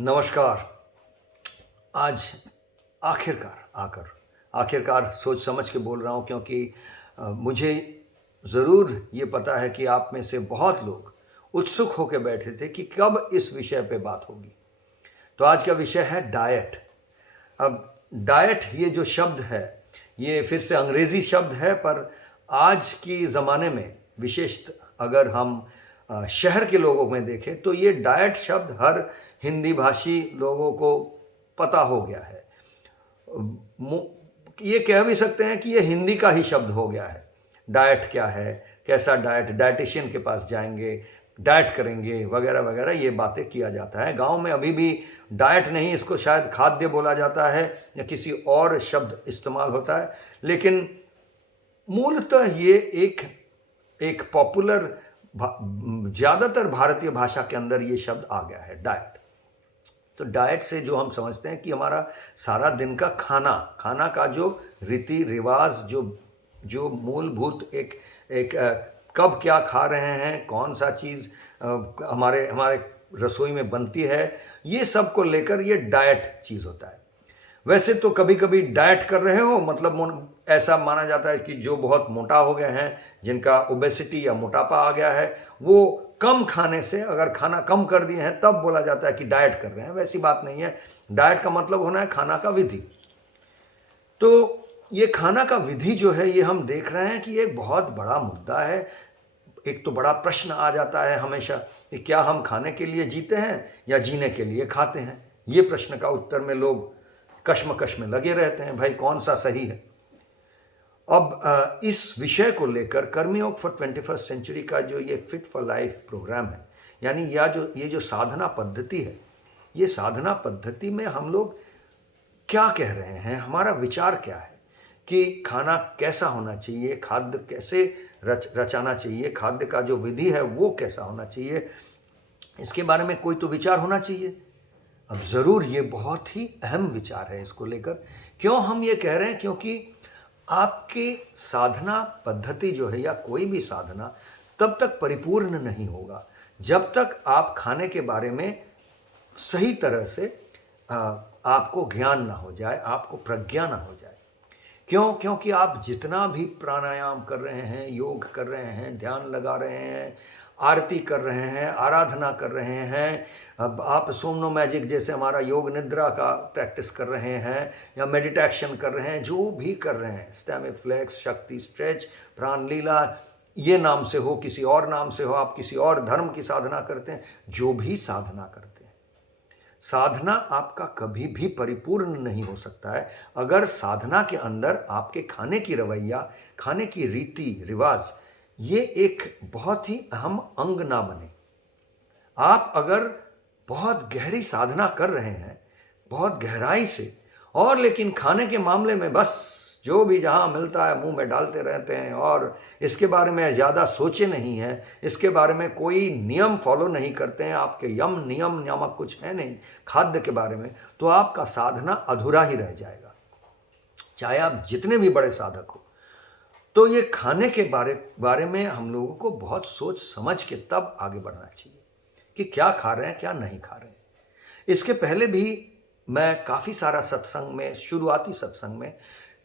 नमस्कार। आज आखिरकार सोच समझ के बोल रहा हूँ, क्योंकि मुझे ज़रूर ये पता है कि आप में से बहुत लोग उत्सुक होकर बैठे थे कि कब इस विषय पे बात होगी। तो आज का विषय है डाइट। अब डाइट, ये जो शब्द है, ये फिर से अंग्रेज़ी शब्द है, पर आज की ज़माने में विशेषतः अगर हम शहर के लोगों में देखें तो ये डाइट शब्द हर हिंदी भाषी लोगों को पता हो गया है। मु- ये कह भी सकते हैं कि ये हिंदी का ही शब्द हो गया है। डाइट क्या है, कैसा डाइट, डाइटिशियन के पास जाएंगे, डाइट करेंगे, वगैरह वगैरह, ये बातें किया जाता है। गांव में अभी भी डाइट नहीं, इसको शायद खाद्य बोला जाता है या किसी और शब्द इस्तेमाल होता है, लेकिन मूलतः ये एक एक पॉपुलर, ज़्यादातर भारतीय भाषा के अंदर ये शब्द आ गया है, डाइट। तो डाइट से जो हम समझते हैं कि हमारा सारा दिन का खाना का जो रीति रिवाज, जो जो मूलभूत एक एक कब क्या खा रहे हैं, कौन सा चीज़ हमारे हमारे रसोई में बनती है, ये सब को लेकर ये डाइट चीज़ होता है। वैसे तो कभी कभी डाइट कर रहे हो मतलब ऐसा माना जाता है कि जो बहुत मोटा हो गए हैं, जिनका ओबेसिटी या मोटापा आ गया है, वो कम खाने से, अगर खाना कम कर दिए हैं तब बोला जाता है कि डाइट कर रहे हैं। वैसी बात नहीं है। डाइट का मतलब होना है खाना का विधि। तो ये खाना का विधि जो है, ये हम देख रहे हैं कि एक बहुत बड़ा मुद्दा है। एक तो बड़ा प्रश्न आ जाता है हमेशा कि क्या हम खाने के लिए जीते हैं या जीने के लिए खाते हैं। ये प्रश्न का उत्तर में लोग कश्मकश में लगे रहते हैं, भाई कौन सा सही है। अब इस विषय को लेकर कर्मयोग फॉर 21st सेंचुरी का जो ये फिट फॉर लाइफ प्रोग्राम है, यानी ये जो साधना पद्धति है, ये साधना पद्धति में हम लोग क्या कह रहे हैं, हमारा विचार क्या है कि खाना कैसा होना चाहिए, खाद्य कैसे रचाना चाहिए, खाद्य का जो विधि है वो कैसा होना चाहिए, इसके बारे में कोई तो विचार होना चाहिए। अब ज़रूर ये बहुत ही अहम विचार है इसको लेकर। क्यों हम ये कह रहे हैं? क्योंकि आपकी साधना पद्धति जो है, या कोई भी साधना, तब तक परिपूर्ण नहीं होगा जब तक आप खाने के बारे में सही तरह से आपको ज्ञान ना हो जाए, आपको प्रज्ञा ना हो जाए। क्यों? क्योंकि आप जितना भी प्राणायाम कर रहे हैं, योग कर रहे हैं, ध्यान लगा रहे हैं, आरती कर रहे हैं, आराधना कर रहे हैं, अब आप सोमनो मैजिक जैसे हमारा योग निद्रा का प्रैक्टिस कर रहे हैं, या मेडिटेशन कर रहे हैं, जो भी कर रहे हैं, स्टैमिफ्लेक्स, शक्ति स्ट्रेच, प्राण लीला, ये नाम से हो, किसी और नाम से हो, आप किसी और धर्म की साधना करते हैं, जो भी साधना करते हैं, साधना आपका कभी भी परिपूर्ण नहीं हो सकता है अगर साधना के अंदर आपके खाने की रवैया, खाने की रीति रिवाज, ये एक बहुत ही अहम अंग ना बने। आप अगर बहुत गहरी साधना कर रहे हैं, बहुत गहराई से, और लेकिन खाने के मामले में बस जो भी जहाँ मिलता है मुंह में डालते रहते हैं, और इसके बारे में ज़्यादा सोचे नहीं हैं, इसके बारे में कोई नियम फॉलो नहीं करते हैं, आपके नियम नामक कुछ है नहीं खाद्य के बारे में, तो आपका साधना अधूरा ही रह जाएगा, चाहे आप जितने भी बड़े साधक हो। तो ये खाने के बारे में हम लोगों को बहुत सोच समझ के तब आगे बढ़ना चाहिए कि क्या खा रहे हैं, क्या नहीं खा रहे हैं। इसके पहले भी मैं काफ़ी सारा सत्संग में, शुरुआती सत्संग में,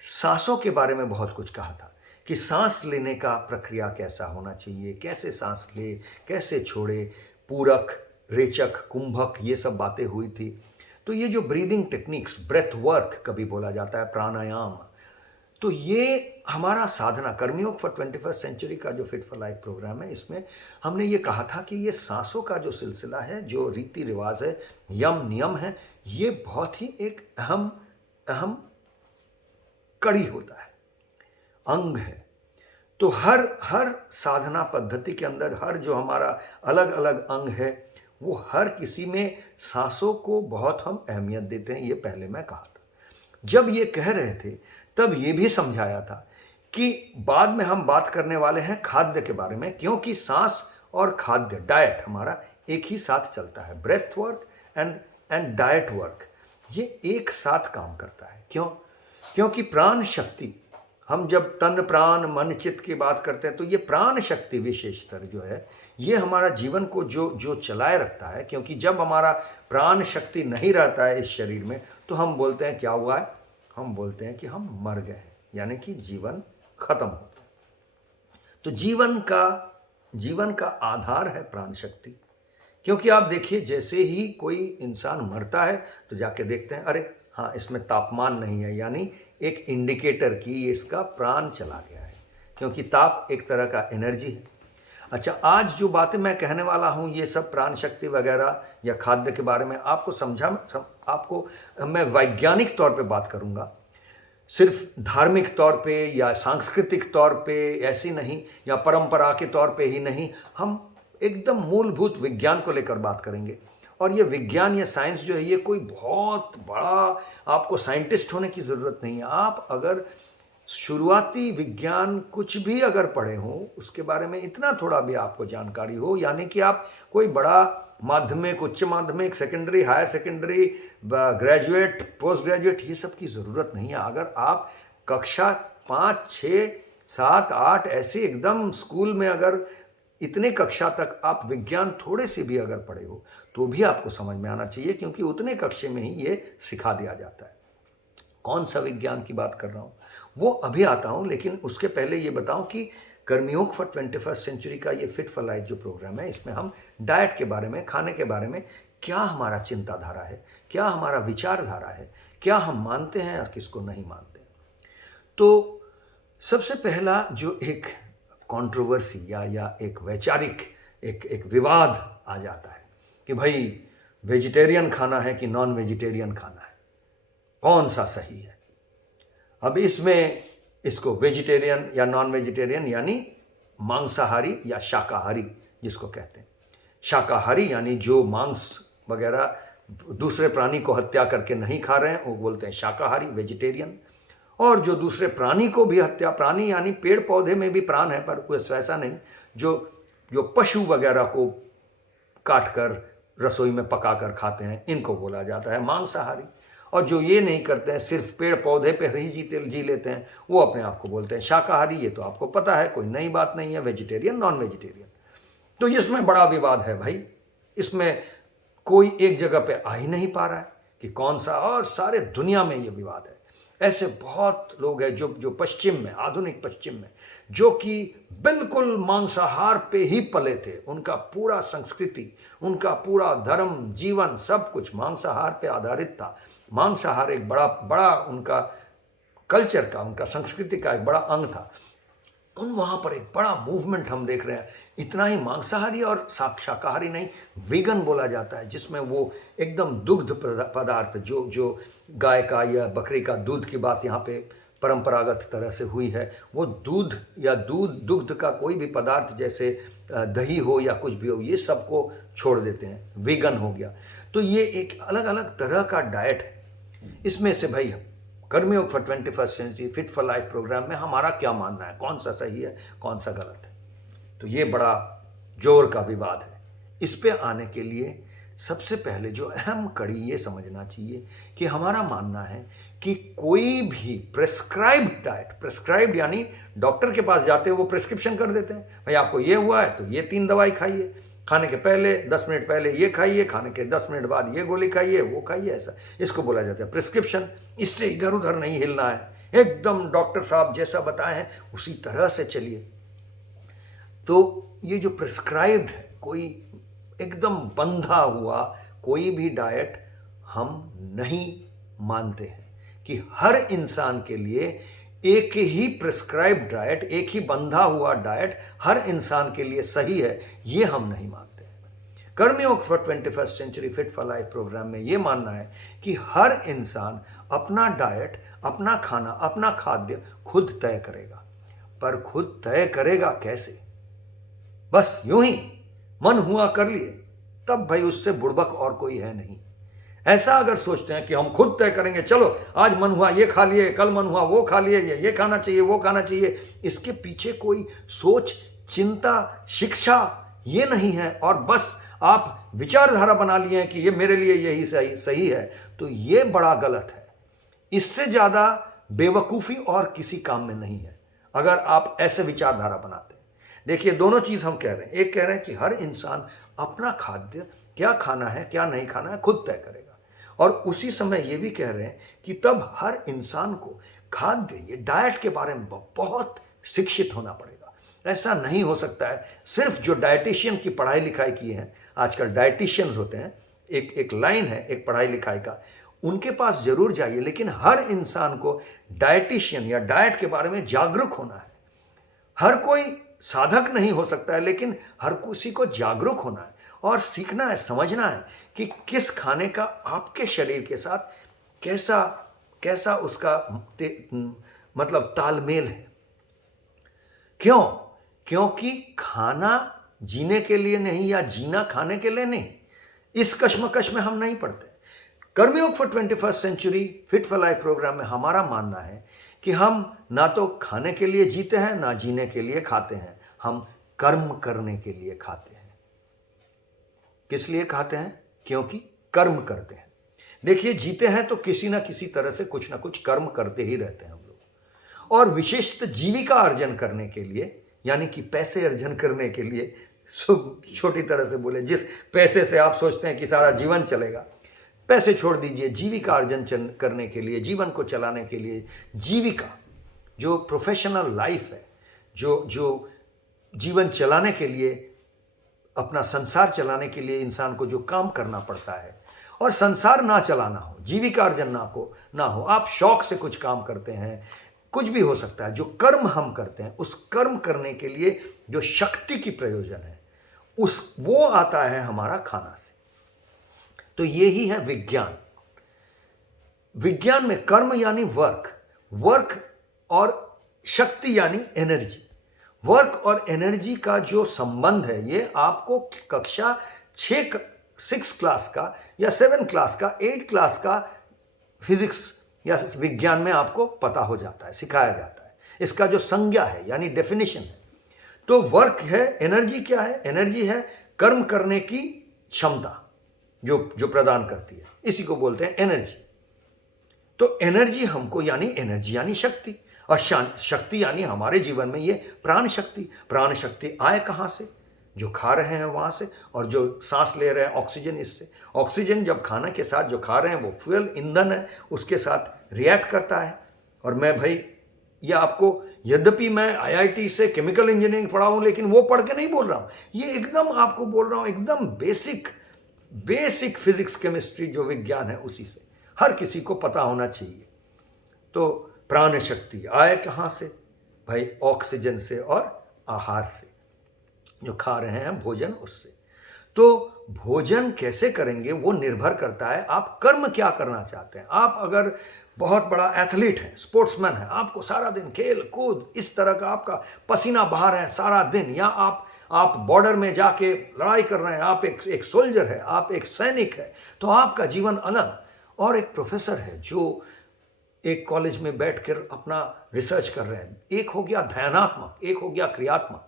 सांसों के बारे में बहुत कुछ कहा था कि सांस लेने का प्रक्रिया कैसा होना चाहिए, कैसे सांस ले, कैसे छोड़े, पूरक, रेचक, कुंभक, ये सब बातें हुई थी। तो ये जो ब्रीदिंग टेक्निक्स, ब्रेथ वर्क कभी बोला जाता है, प्राणायाम, तो ये हमारा साधना कर्मयोग फॉर 21st सेंचुरी का जो फिट फॉर लाइफ प्रोग्राम है, इसमें हमने ये कहा था कि ये सांसों का जो सिलसिला है, जो रीति रिवाज है, यम नियम है, ये बहुत ही एक अहम अहम कड़ी होता है, अंग है। तो हर हर साधना पद्धति के अंदर हर जो हमारा अलग अलग अंग है, वो हर किसी में सांसों को बहुत हम अहमियत देते हैं। ये पहले मैं कहा था। जब ये कह रहे थे तब ये भी समझाया था कि बाद में हम बात करने वाले हैं खाद्य के बारे में, क्योंकि सांस और खाद्य, डाइट, हमारा एक ही साथ चलता है। Breath work and diet work, ये एक साथ काम करता है। क्यों? क्योंकि प्राण शक्ति हम जब तन प्राण मन चित्त की बात करते हैं तो ये प्राण शक्ति विशेषतर जो है ये हमारा जीवन को जो जो चलाए रखता है, क्योंकि जब हमारा प्राण शक्ति नहीं रहता है इस शरीर में तो हम बोलते हैं क्या हुआ है, हम बोलते हैं कि हम मर गए हैं, यानी कि जीवन खत्म होता है। तो जीवन का आधार है प्राण शक्ति। क्योंकि आप देखिए जैसे ही कोई इंसान मरता है तो जाके देखते हैं अरे हाँ इसमें तापमान नहीं है, यानी एक इंडिकेटर की इसका प्राण चला गया है, क्योंकि ताप एक तरह का एनर्जी है। अच्छा, आज जो बातें मैं कहने वाला हूँ ये सब प्राण शक्ति वगैरह या खाद्य के बारे में आपको मैं वैज्ञानिक तौर पे बात करूँगा, सिर्फ धार्मिक तौर पे या सांस्कृतिक तौर पे ऐसी नहीं, या परंपरा के तौर पे ही नहीं, हम एकदम मूलभूत विज्ञान को लेकर बात करेंगे। और ये विज्ञान या साइंस जो है ये कोई बहुत बड़ा आपको साइंटिस्ट होने की ज़रूरत नहीं है। आप अगर शुरुआती विज्ञान कुछ भी अगर पढ़े हो, उसके बारे में इतना थोड़ा भी आपको जानकारी हो, यानी कि आप कोई बड़ा माध्यमिक, उच्च माध्यमिक, secondary, higher secondary, graduate, post graduate, ये सब की ज़रूरत नहीं है। अगर आप कक्षा 5, 6, 7, 8 ऐसे एकदम स्कूल में अगर इतने कक्षा तक आप विज्ञान थोड़े से भी अगर पढ़े हो तो भी आपको समझ में आना चाहिए, क्योंकि उतने कक्षे में ही ये सिखा दिया जाता है। कौन सा विज्ञान की बात कर रहा हूँ वो अभी आता हूँ, लेकिन उसके पहले ये बताऊँ कि कर्मयोग फॉर 21st सेंचुरी का ये फिट फॉर लाइफ जो प्रोग्राम है, इसमें हम डाइट के बारे में, खाने के बारे में, क्या हमारा चिंताधारा है, क्या हमारा विचारधारा है, क्या हम मानते हैं और किसको नहीं मानते। तो सबसे पहला जो एक कंट्रोवर्सी या एक वैचारिक एक विवाद आ जाता है कि भाई वेजिटेरियन खाना है कि नॉन वेजिटेरियन खाना है, कौन सा सही है। अब इसमें इसको वेजिटेरियन या नॉन वेजिटेरियन यानी मांसाहारी या शाकाहारी जिसको कहते हैं, शाकाहारी यानी जो मांस वगैरह दूसरे प्राणी को हत्या करके नहीं खा रहे हैं वो बोलते हैं शाकाहारी, वेजिटेरियन। और जो दूसरे प्राणी को भी हत्या, प्राणी यानी पेड़ पौधे में भी प्राण है पर वैसा नहीं, जो पशु वगैरह को काट कर रसोई में पका कर खाते हैं, इनको बोला जाता है मांसाहारी। और जो ये नहीं करते हैं, सिर्फ पेड़ पौधे पे ही जी लेते हैं, वो अपने आप को बोलते हैं शाकाहारी। ये तो आपको पता है, कोई नई बात नहीं है, वेजिटेरियन नॉन वेजिटेरियन। तो इसमें बड़ा विवाद है भाई, इसमें कोई एक जगह पे आ ही नहीं पा रहा है कि कौन सा, और सारे दुनिया में ये विवाद है। ऐसे बहुत लोग हैं जो पश्चिम में, आधुनिक पश्चिम में, जो कि बिल्कुल मांसाहार पे ही पले थे, उनका पूरा संस्कृति, उनका पूरा धर्म, जीवन, सब कुछ मांसाहार पे आधारित था। मांसाहार एक बड़ा उनका कल्चर का, उनका संस्कृति का एक बड़ा अंग था। वहाँ पर एक बड़ा मूवमेंट हम देख रहे हैं। इतना ही मांसाहारी और शाकाहारी नहीं, वीगन बोला जाता है, जिसमें वो एकदम दुग्ध पदार्थ, जो गाय का या बकरी का दूध की बात यहाँ पे परंपरागत तरह से हुई है, वो दूध या दुग्ध का कोई भी पदार्थ जैसे दही हो या कुछ भी हो, ये सबको छोड़ देते हैं, वीगन हो गया। तो ये एक अलग अलग तरह का डाइट है। इसमें से भाई Karmayog for 21st century fit for life programme में हमारा क्या मानना है, कौन सा सही है, कौन सा गलत है, तो ये बड़ा जोर का विवाद है। इस पे आने के लिए सबसे पहले जो अहम कड़ी ये समझना चाहिए कि हमारा मानना है कि कोई भी प्रेस्क्राइब्ड डाइट, प्रेस्क्राइब्ड यानी डॉक्टर के पास जाते हैं, वो प्रिस्क्रिप्शन कर देते हैं, भाई आपको ये हुआ है तो ये 3 दवाई खाइए, खाने के पहले 10 मिनट पहले ये खाइए, खाने के 10 मिनट बाद ये गोली खाइए, वो खाइए, ऐसा इसको बोला जाता है प्रिस्क्रिप्शन। इससे इधर उधर नहीं हिलना है, एकदम डॉक्टर साहब जैसा बताए हैं उसी तरह से चलिए। तो ये जो प्रिस्क्राइब्ड है, कोई एकदम बंधा हुआ कोई भी डाइट हम नहीं मानते हैं कि हर इंसान के लिए एक ही प्रिस्क्राइब्ड डाइट, एक ही बंधा हुआ डाइट हर इंसान के लिए सही है, ये हम नहीं मानते हैं। Karmayog for 21st century fit for life programme में ये मानना है कि हर इंसान अपना डाइट, अपना खाना, अपना खाद्य खुद तय करेगा। पर खुद तय करेगा कैसे? बस यूं ही मन हुआ कर लिए, तब भाई उससे बुड़बक और कोई है नहीं। ऐसा अगर सोचते हैं कि हम खुद तय करेंगे, चलो आज मन हुआ ये खा लिए, कल मन हुआ वो खा लिए, ये खाना चाहिए, वो खाना चाहिए, इसके पीछे कोई सोच, चिंता, शिक्षा ये नहीं है, और बस आप विचारधारा बना लिए हैं कि ये मेरे लिए यही सही है, तो ये बड़ा गलत है। इससे ज़्यादा बेवकूफ़ी और किसी काम में नहीं है अगर आप ऐसे विचारधारा बनाते हैं। देखिए, दोनों चीज़ हम कह रहे हैं। एक कह रहे हैं कि हर इंसान अपना खाद्य क्या खाना है क्या नहीं खाना है खुद तय करेगा, और उसी समय ये भी कह रहे हैं कि तब हर इंसान को खाद्य, ये डाइट के बारे में बहुत शिक्षित होना पड़ेगा। ऐसा नहीं हो सकता है सिर्फ जो डाइटिशियन की पढ़ाई लिखाई किए हैं, आजकल डाइटिशियंस होते हैं, एक लाइन है एक पढ़ाई लिखाई का, उनके पास जरूर जाइए, लेकिन हर इंसान को डाइटिशियन या डाइट के बारे में जागरूक होना है। हर कोई साधक नहीं हो सकता है, लेकिन हर किसी को जागरूक होना है और सीखना है, समझना है कि किस खाने का आपके शरीर के साथ कैसा कैसा उसका मतलब तालमेल है। क्यों? क्योंकि खाना जीने के लिए नहीं या जीना खाने के लिए नहीं। इस कश्मकश में हम नहीं पड़ते। Karmayog for 21st century fit for life programme में हमारा मानना है कि हम ना तो खाने के लिए जीते हैं ना जीने के लिए खाते हैं, हम कर्म करने के लिए खाते हैं। किस लिए खाते हैं? क्योंकि कर्म करते हैं। देखिए, जीते हैं तो किसी ना किसी तरह से कुछ ना कुछ कर्म करते ही रहते हैं हम लोग, और विशेषतः जीविका अर्जन करने के लिए, यानी कि पैसे अर्जन करने के लिए, छोटी तरह से बोले, जिस पैसे से आप सोचते हैं कि सारा जीवन चलेगा, पैसे छोड़ दीजिए, जीविका अर्जन करने के लिए, जीवन को चलाने के लिए, जीविका जो प्रोफेशनल लाइफ है, जो जीवन चलाने के लिए, अपना संसार चलाने के लिए इंसान को जो काम करना पड़ता है, और संसार ना चलाना हो, जीविका अर्जन ना हो, आप शौक से कुछ काम करते हैं, कुछ भी हो सकता है, जो कर्म हम करते हैं, उस कर्म करने के लिए जो शक्ति की प्रयोजन है, वो आता है हमारा खाना से। तो ये ही है विज्ञान। विज्ञान में कर्म यानी वर्क और शक्ति यानी एनर्जी। वर्क और एनर्जी का जो संबंध है, ये आपको कक्षा 6 क्लास का या 7 क्लास का, 8 क्लास का फिजिक्स या विज्ञान में आपको पता हो जाता है, सिखाया जाता है। इसका जो संज्ञा है यानी डेफिनेशन है। तो वर्क है, एनर्जी क्या है? एनर्जी है कर्म करने की क्षमता जो प्रदान करती है, इसी को बोलते हैं एनर्जी। तो एनर्जी हमको, यानी एनर्जी यानी शक्ति, और शक्ति यानी हमारे जीवन में ये प्राण शक्ति आए कहाँ से? जो खा रहे हैं वहाँ से, और जो सांस ले रहे हैं ऑक्सीजन, इससे। ऑक्सीजन जब खाना के साथ जो खा रहे हैं वो फ्यूल, ईंधन है, उसके साथ रिएक्ट करता है। और मैं भाई ये आपको, यद्यपि मैं IIT से केमिकल इंजीनियरिंग पढ़ा हूँ, लेकिन वो पढ़ के नहीं बोल रहा हूँ, ये एकदम आपको बोल रहा हूँ, एकदम बेसिक फिजिक्स केमिस्ट्री जो विज्ञान है, उसी से हर किसी को पता होना चाहिए। तो प्राण शक्ति आए कहाँ से? भाई ऑक्सीजन से और आहार से, जो खा रहे हैं भोजन, उससे। तो भोजन कैसे करेंगे वो निर्भर करता है आप कर्म क्या करना चाहते हैं। आप अगर बहुत बड़ा एथलीट है, स्पोर्ट्समैन है, आपको सारा दिन खेल कूद इस तरह का आपका पसीना बहा रहे हैं सारा दिन, या आप बॉर्डर में जाके लड़ाई कर रहे हैं, आप एक सोल्जर है, आप एक सैनिक है, तो आपका जीवन अलग। और एक प्रोफेसर है जो एक कॉलेज में बैठकर अपना रिसर्च कर रहे हैं, एक हो गया ध्यानात्मक, एक हो गया क्रियात्मक।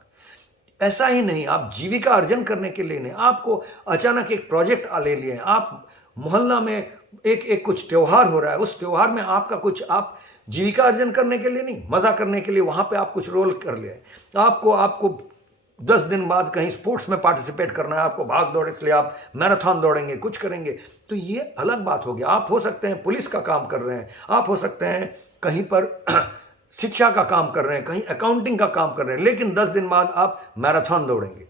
ऐसा ही नहीं, आप जीविका अर्जन करने के लिए नहीं, आपको अचानक एक प्रोजेक्ट ले लिए, आप मोहल्ला में एक कुछ त्यौहार हो रहा है, उस त्यौहार में आपका कुछ, आप जीविका अर्जन करने के लिए नहीं, मजा करने के लिए वहां पे आप कुछ रोल कर लिए। आपको 10 दिन बाद कहीं स्पोर्ट्स में पार्टिसिपेट करना है, आपको भाग दौड़, इसलिए आप मैराथन दौड़ेंगे, कुछ करेंगे, तो ये अलग बात हो गया। आप हो सकते हैं पुलिस का काम कर रहे हैं, आप हो सकते हैं कहीं पर शिक्षा का काम कर रहे हैं, कहीं अकाउंटिंग का काम कर रहे हैं, लेकिन 10 दिन बाद आप मैराथन दौड़ेंगे,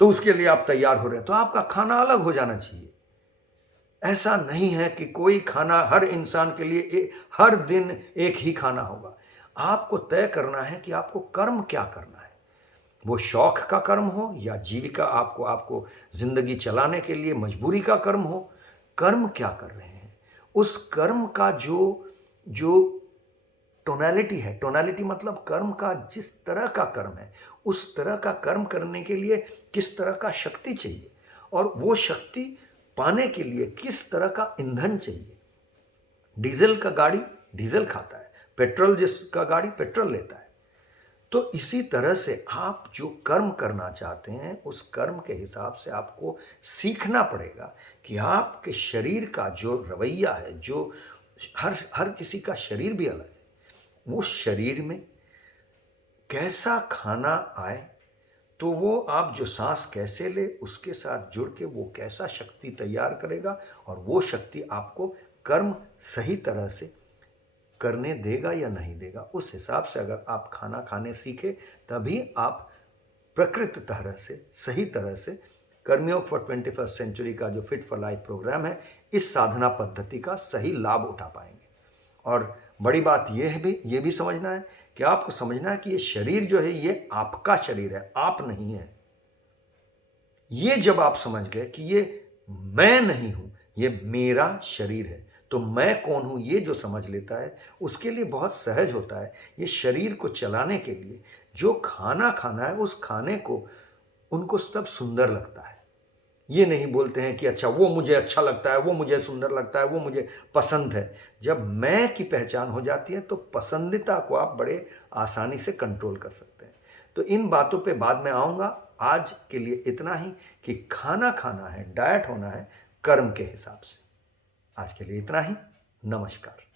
तो उसके लिए आप तैयार हो रहे हैं, तो आपका खाना अलग हो जाना चाहिए। ऐसा नहीं है कि कोई खाना हर इंसान के लिए हर दिन एक ही खाना होगा। आपको तय करना है कि आपको कर्म क्या करना है, वो शौक का कर्म हो या जीविका, आपको जिंदगी चलाने के लिए मजबूरी का कर्म हो। कर्म क्या कर रहे हैं, उस कर्म का जो टोनैलिटी है, टोनैलिटी मतलब कर्म का जिस तरह का कर्म है, उस तरह का कर्म करने के लिए किस तरह का शक्ति चाहिए, और वो शक्ति पाने के लिए किस तरह का ईंधन चाहिए। डीजल का गाड़ी डीजल खाता है, पेट्रोल जिसका गाड़ी पेट्रोल लेता है। तो इसी तरह से आप जो कर्म करना चाहते हैं, उस कर्म के हिसाब से आपको सीखना पड़ेगा कि आपके शरीर का जो रवैया है, जो हर हर किसी का शरीर भी अलग है। वो शरीर में कैसा खाना आए, तो वो आप जो सांस कैसे ले उसके साथ जुड़ के वो कैसा शक्ति तैयार करेगा, और वो शक्ति आपको कर्म सही तरह से करने देगा या नहीं देगा। उस हिसाब से अगर आप खाना खाने सीखे, तभी आप प्रकृत तरह से, सही तरह से कर्मयोग फॉर 21st सेंचुरी का जो फिट फॉर लाइफ प्रोग्राम है, इस साधना पद्धति का सही लाभ उठा पाएंगे। और बड़ी बात ये भी समझना है कि आपको समझना है कि ये शरीर जो है ये आपका शरीर है, आप नहीं है। ये जब आप समझ गए कि ये मैं नहीं हूं, ये मेरा शरीर है, तो मैं कौन हूं ये जो समझ लेता है, उसके लिए बहुत सहज होता है। ये शरीर को चलाने के लिए जो खाना खाना है, उस खाने को उनको सब सुंदर लगता है। ये नहीं बोलते हैं कि अच्छा वो मुझे अच्छा लगता है, वो मुझे सुंदर लगता है, वो मुझे पसंद है। जब मैं की पहचान हो जाती है तो पसंदीदा को आप बड़े आसानी से कंट्रोल कर सकते हैं। तो इन बातों पे बाद में आऊँगा। आज के लिए इतना ही कि खाना खाना है, डाइट होना है कर्म के हिसाब से। आज के लिए इतना ही। नमस्कार।